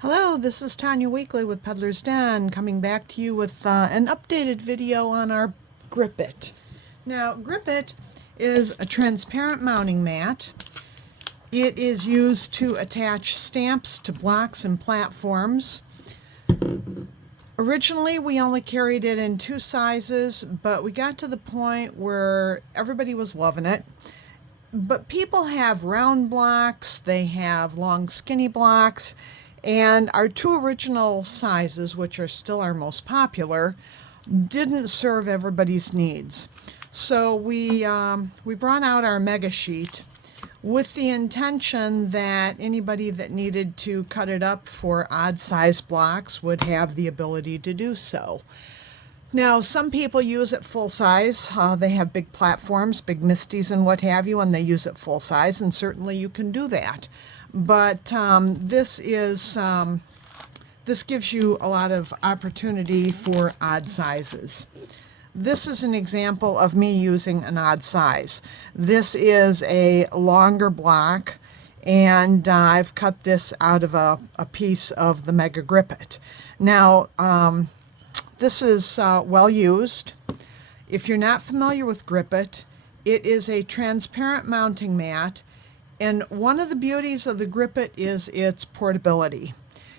Hello, this is Tanya Weekly with Peddler's Den, coming back to you with an updated video on our Gripet. Now, Gripet is a transparent mounting mat. It is used to attach stamps to blocks and platforms. Originally, we only carried it in 2 sizes, but we got to the point where everybody was loving it. But people have round blocks, they have long skinny blocks, and our 2 original sizes, which are still our most popular, didn't serve everybody's needs. So we brought out our mega sheet with the intention that anybody that needed to cut it up for odd size blocks would have the ability to do so. Now, some people use it full size. They have big platforms, big misties and what have you, and they use it full size, and certainly you can do that. But this gives you a lot of opportunity for odd sizes. This is an example of me using an odd size. This is a longer block, and I've cut this out of a piece of the Mega Gripet. Now, this is well used. If you're not familiar with Gripet, it is a transparent mounting mat, and one of the beauties of the Gripet is its portability.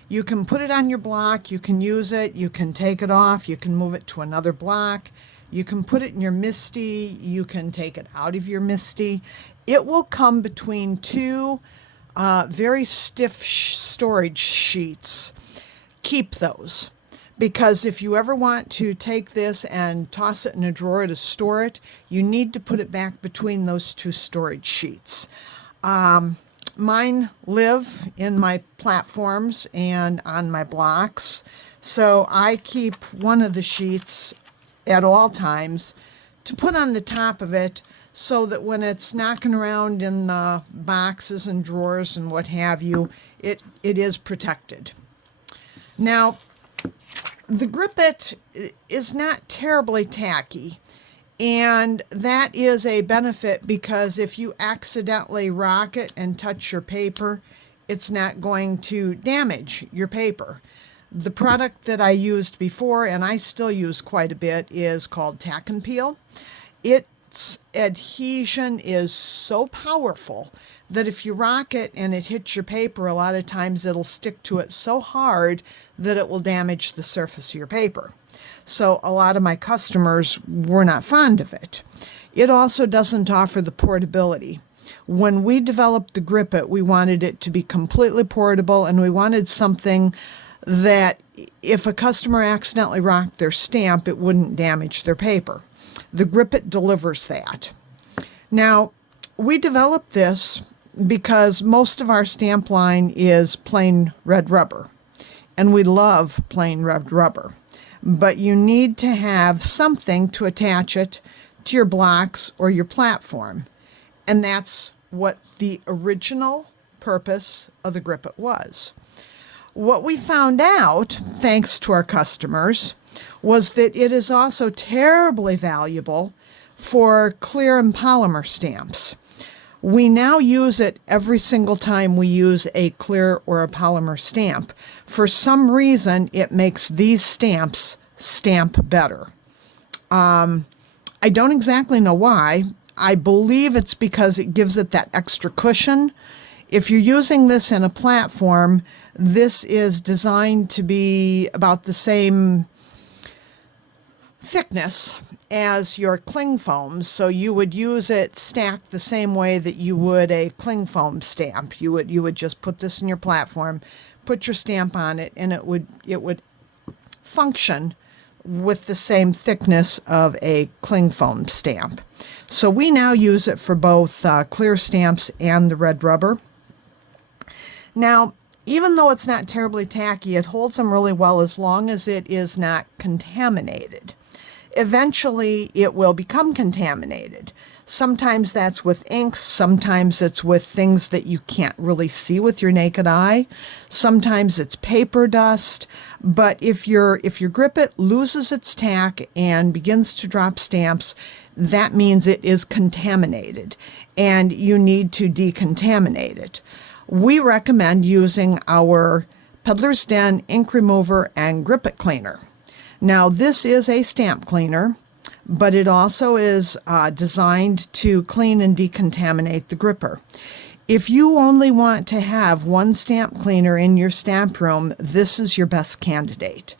You can put it on your block, you can use it, you can take it off, you can move it to another block, you can put it in your misty, you can take it out of your misty. It will come between 2 very stiff storage sheets. Keep those, because if you ever want to take this and toss it in a drawer to store it, you need to put it back between those 2 storage sheets. Mine live in my platforms and on my blocks, so I keep one of the sheets at all times to put on the top of it so that when it's knocking around in the boxes and drawers and what have you, it is protected. Now, the Gripet is not terribly tacky, and that is a benefit because if you accidentally rock it and touch your paper, it's not going to damage your paper. The product that I used before, and I still use quite a bit, is called Tack and Peel. Its adhesion is so powerful that if you rock it and it hits your paper, a lot of times it'll stick to it so hard that it will damage the surface of your paper. So a lot of my customers were not fond of it. It also doesn't offer the portability. When we developed the Gripet, we wanted it to be completely portable, and we wanted something that if a customer accidentally rocked their stamp, it wouldn't damage their paper. The Gripet delivers that. Now, we developed this because most of our stamp line is plain red rubber, and we love plain red rubber. But you need to have something to attach it to your blocks or your platform, and that's what the original purpose of the Gripet was. What we found out, thanks to our customers, was that it is also terribly valuable for clear and polymer stamps. We now use it every single time we use a clear or a polymer stamp. For some reason, it makes these stamps stamp better. I don't exactly know why. I believe it's because it gives it that extra cushion. If you're using this in a platform, this is designed to be about the same thickness as your cling foams, so you would use it stacked the same way that you would a cling foam stamp. You would just put this in your platform, put your stamp on it, and it would function with the same thickness of a cling foam stamp. So we now use it for both clear stamps and the red rubber. Now, even though it's not terribly tacky, it holds them really well as long as it is not contaminated. Eventually, it will become contaminated. Sometimes that's with inks, sometimes it's with things that you can't really see with your naked eye. Sometimes it's paper dust, but if your Gripet loses its tack and begins to drop stamps, that means it is contaminated and you need to decontaminate it. We recommend using our Peddler's Den ink remover and Gripet cleaner. Now this is a stamp cleaner, but it also is designed to clean and decontaminate the gripper. If you only want to have one stamp cleaner in your stamp room, this is your best candidate.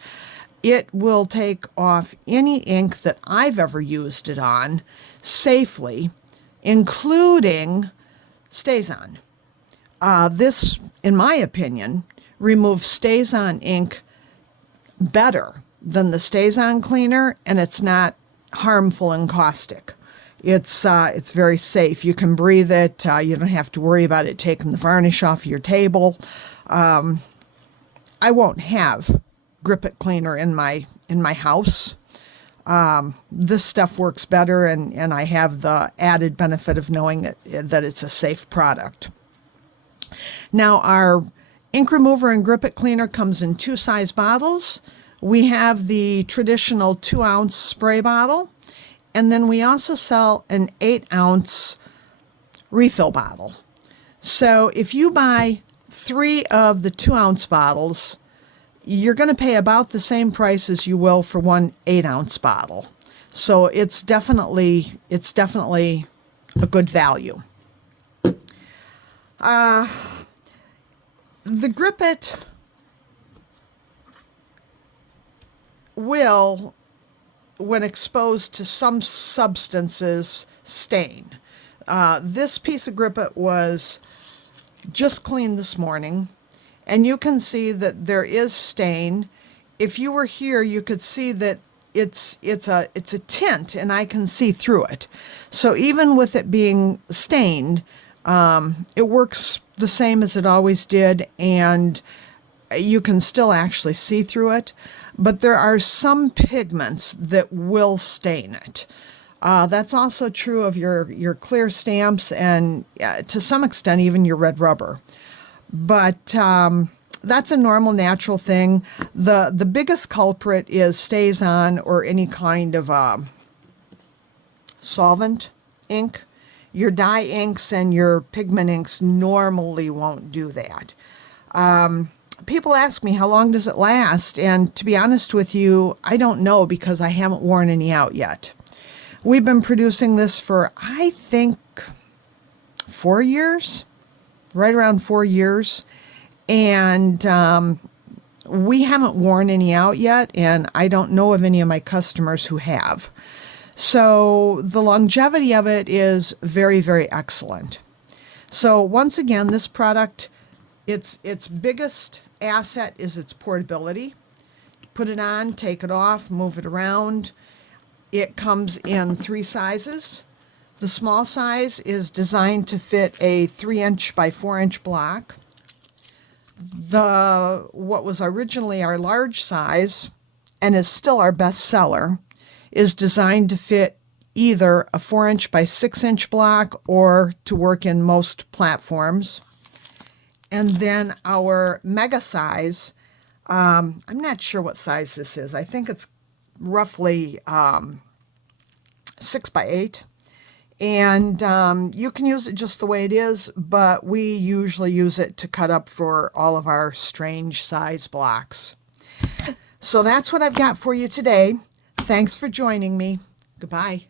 It will take off any ink that I've ever used it on safely, including StazOn. This, in my opinion, removes StazOn ink better than the StazOn cleaner, and it's not harmful and caustic. It's very safe. You can breathe it. You don't have to worry about it taking the varnish off your table. I won't have Gripet cleaner in my house. This stuff works better, and I have the added benefit of knowing that it's a safe product. Now, our ink remover and Gripet cleaner comes in 2 size bottles. We have the traditional 2-ounce spray bottle, and then we also sell an 8-ounce refill bottle. So if you buy 3 of the 2-ounce bottles, you're going to pay about the same price as you will for one 8-ounce bottle. So it's definitely a good value. The Gripet will, when exposed to some substances, stain. This piece of Gripet was just cleaned this morning, and you can see that there is stain. If you were here, you could see that it's a tint, and I can see through it. So even with it being stained, it works the same as it always did, and you can still actually see through it. But there are some pigments that will stain it. That's also true of your clear stamps, and to some extent even your red rubber. But that's a normal, natural thing. The biggest culprit is StazOn or any kind of solvent ink. Your dye inks and your pigment inks normally won't do that. People ask me, how long does it last? And to be honest with you, I don't know, because I haven't worn any out yet. We've been producing this for, I think, 4 years, right around 4 years. And we haven't worn any out yet, and I don't know of any of my customers who have. So the longevity of it is very, very excellent. So once again, this product, its biggest asset is its portability. Put it on, take it off, move it around. It comes in 3 sizes. The small size is designed to fit a 3-inch by 4-inch block. What was originally our large size, and is still our best seller, is designed to fit either a 4-inch by 6-inch block or to work in most platforms. And then our mega size, I'm not sure what size this is. I think it's roughly 6 by 8. And you can use it just the way it is, but we usually use it to cut up for all of our strange size blocks. So that's what I've got for you today. Thanks for joining me. Goodbye.